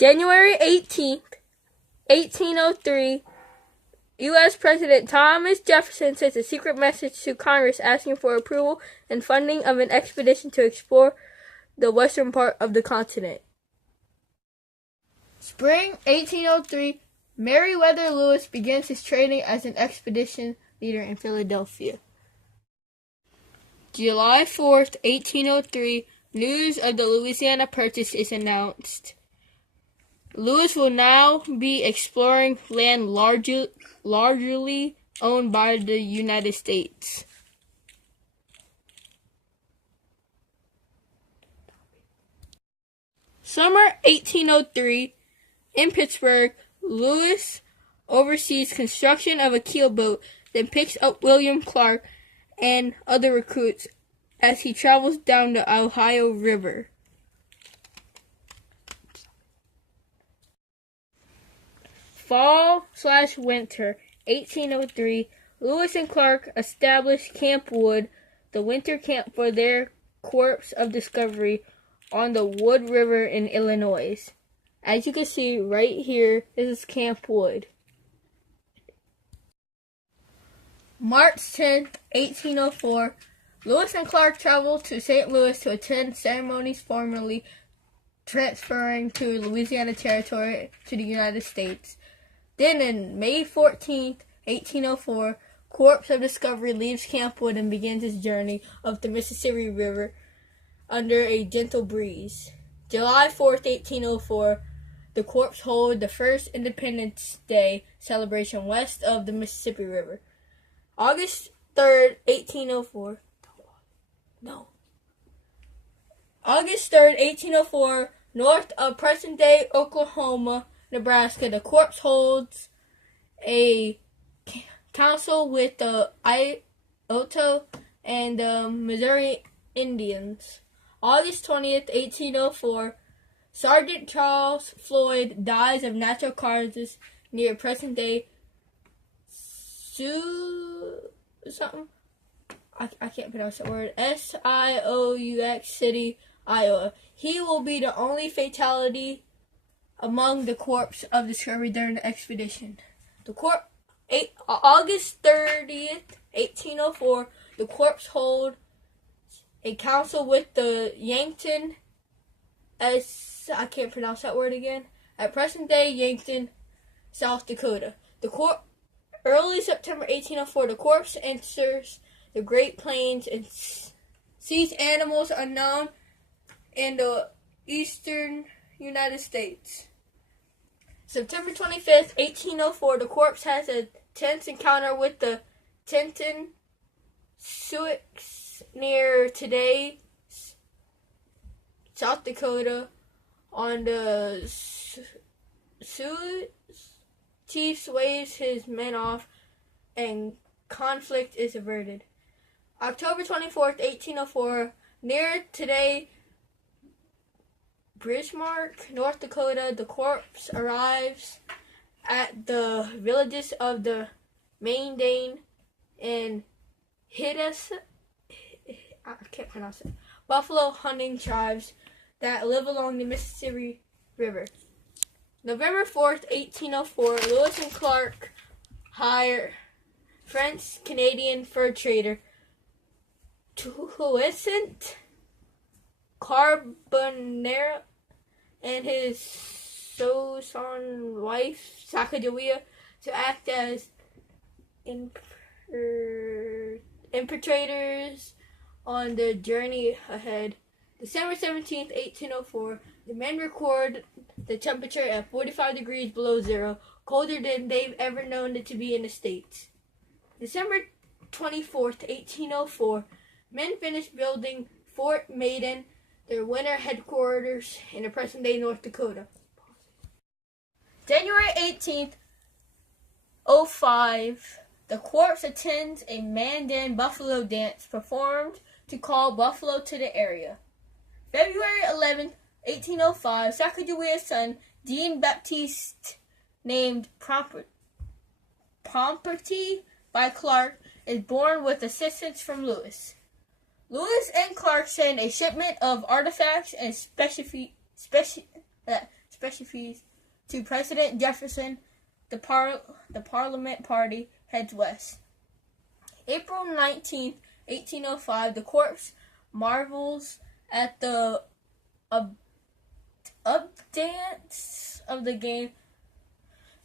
January 18th, 1803, U.S. President Thomas Jefferson sent a secret message to Congress asking for approval and funding of an expedition to explore the western part of the continent. Spring 1803, Meriwether Lewis begins his training as an expedition leader in Philadelphia. July 4th, 1803, news of the Louisiana Purchase is announced. Lewis will now be exploring land largely owned by the United States. Summer 1803, in Pittsburgh, Lewis oversees construction of a keelboat, then picks up William Clark and other recruits as he travels down the Ohio River. Fall/winter 1803, Lewis and Clark established Camp Wood, the winter camp for their Corps of Discovery on the Wood River in Illinois. As you can see right here, this is Camp Wood. March 10th, 1804, Lewis and Clark traveled to St. Louis to attend ceremonies formally transferring to Louisiana Territory to the United States. Then on May 14th, 1804, Corps of Discovery leaves Camp Wood and begins its journey up the Mississippi River under a gentle breeze. July 4th, 1804, the Corps hold the first Independence Day celebration west of the Mississippi River. August 3rd, 1804. August 3rd, 1804, north of present-day Oklahoma, Nebraska, the Corps holds a council with the Iota and the Missouri Indians. August 20th, 1804, Sergeant Charles Floyd dies of natural causes near present-day I can't pronounce that word. Sioux City, Iowa. He will be the only fatality among the Corps of Discovery during the expedition. August 30th, 1804, the Corps hold a council with the Yankton, I can't pronounce that word again, at present-day Yankton, South Dakota. Early September 1804, the Corps enters the Great Plains and sees animals unknown in the eastern United States. September 25th, 1804, the Corps has a tense encounter with the Teton Sioux near today South Dakota. On the Sioux chief waves his men off and conflict is averted. October 24th, 1804, near today Bismarck, North Dakota, the Corps arrives at the villages of the Mandane and buffalo hunting tribes that live along the Mississippi River. November 4th, 1804, Lewis and Clark hire French-Canadian fur trader Toussaint Charbonnier and his Sauzon wife, Sacagawea, to act as imperators on the journey ahead. December 17th, 1804, the men record the temperature at 45 degrees below zero, colder than they've ever known it to be in the States. December 24th, 1804, men finished building Fort Maiden, their winter headquarters in the present-day North Dakota. January 18th, 05, the Corps attends a Mandan buffalo dance performed to call buffalo to the area. February 11th, 1805, Sacagawea's son, Jean Baptiste, named Property by Clark, is born with assistance from Lewis. Lewis and Clark send a shipment of artifacts and special fees to President Jefferson. The Parliament Party heads west. April 19th, 1805, the corpse marvels at the updance of the game.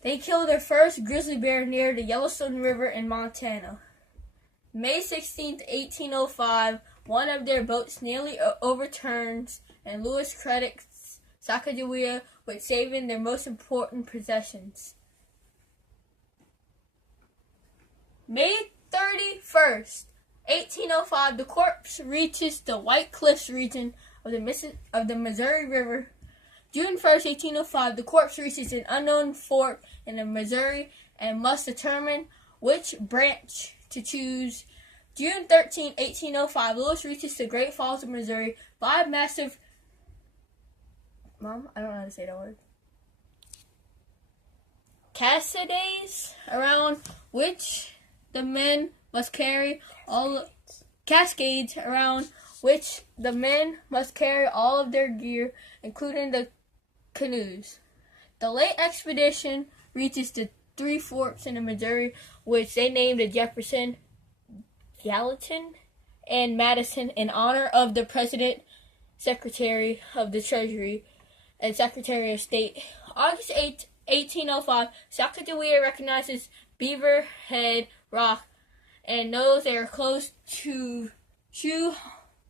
They kill their first grizzly bear near the Yellowstone River in Montana. May 16th, 1805, one of their boats nearly overturns, and Lewis credits Sacagawea with saving their most important possessions. May 31st, 1805, the corpse reaches the White Cliffs region of the Missouri River. June 1st, 1805, the corpse reaches an unknown fork in the Missouri and must determine which branch to choose. June 13, 1805, Lewis reaches the Great Falls of Missouri. 5 massive... Mom, I don't know how to say that word. Cascades, around which the men must carry all... Cascades, around which the men must carry all of their gear, including the canoes. The late expedition reaches the 3 forks in the Missouri, which they named the Jefferson, Gallatin, and Madison in honor of the President, Secretary of the Treasury, and Secretary of State. August 8, 1805, Sacagawea recognizes Beaver Head Rock and knows they are close to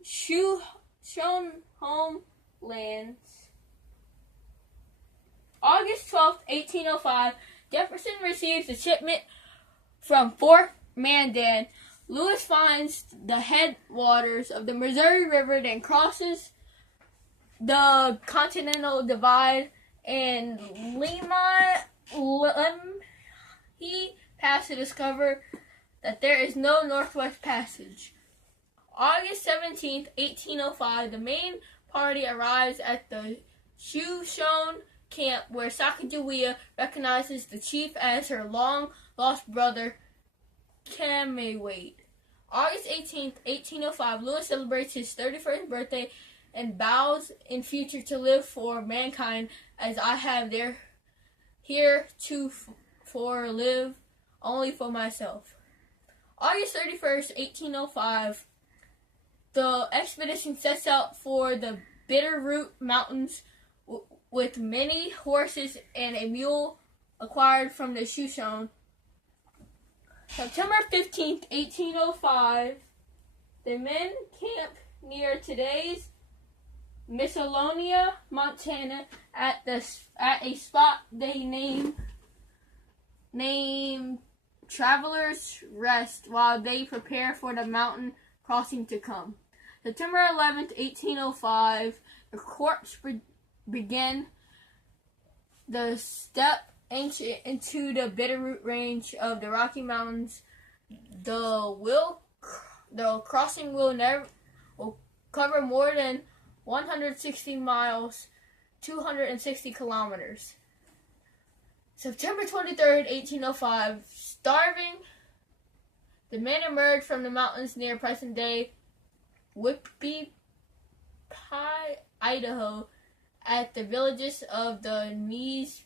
shown homelands. August 12, 1805, Jefferson receives a shipment from Fort Mandan. Lewis finds the headwaters of the Missouri River, then crosses the Continental Divide and he Pass to discover that there is no Northwest Passage. August 17, 1805, the main party arrives at the Shoshone camp where Sacagawea recognizes the chief as her long-lost brother, Camewait. August 18, 1805, Lewis celebrates his 31st birthday and vows in future to live for mankind as I have heretofore live only for myself. August 31st, 1805, the expedition sets out for the Bitterroot Mountains with many horses and a mule acquired from the Shoshone. September 15th, 1805, the men camp near today's Miscellanea, Montana, at a spot they name Travelers Rest while they prepare for the mountain crossing to come. September 11th, 1805, the corps began the step into the Bitterroot Range of the Rocky Mountains. The crossing will cover more than 160 miles, 260 kilometers. September 23rd, 1805, starving, the men emerged from the mountains near present-day Whippy Pie, Idaho, at the villages of the Nez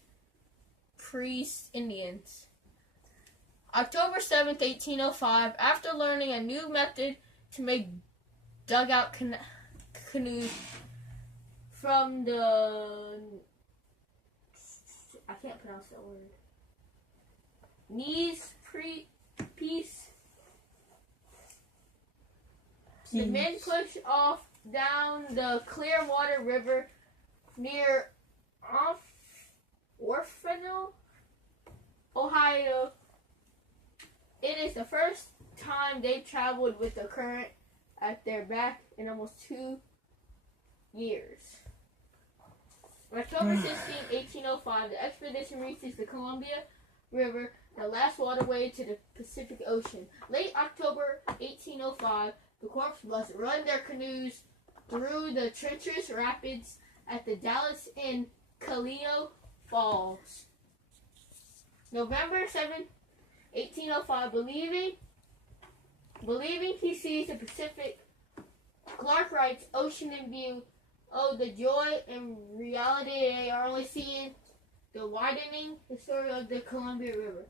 Perce Indians. October 7th, 1805, after learning a new method to make dugout canoes from the... I can't pronounce that word. Nez Perce. The men push off down the Clearwater River near Orfano, Ohio. It is the first time they've traveled with the current at their back in almost 2 years. October 16, 1805, the expedition reaches the Columbia River, the last waterway to the Pacific Ocean. Late October 1805, the corps must run their canoes through the treacherous rapids at the Dallas and Kaleo Falls. November 7, 1805, believing he sees the Pacific, Clark writes, ocean in view. of the joy and reality they are only seeing the widening story of the Columbia River.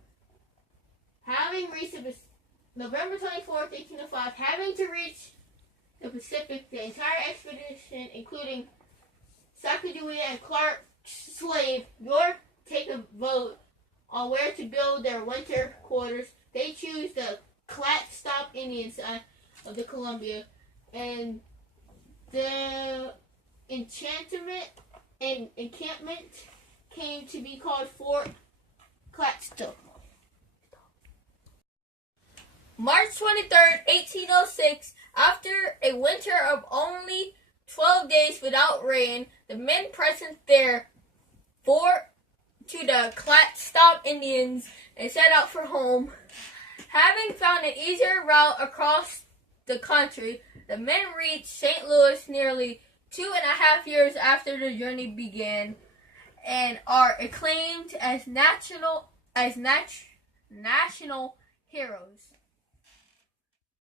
Having reached November 24th, 1805, having to reach the Pacific, the entire expedition, including Sacagawea and Clark's slave, York, take a vote on where to build their winter quarters. They choose the Clatsop Indian side of the Columbia, and the encampment came to be called Fort Clatsop. March 23rd, 1806, after a winter of only 12 days without rain, the men present their fort to the Clatsop Indians and set out for home. Having found an easier route across the country, the men reached St. Louis nearly 2.5 years after the journey began, and are acclaimed as national heroes.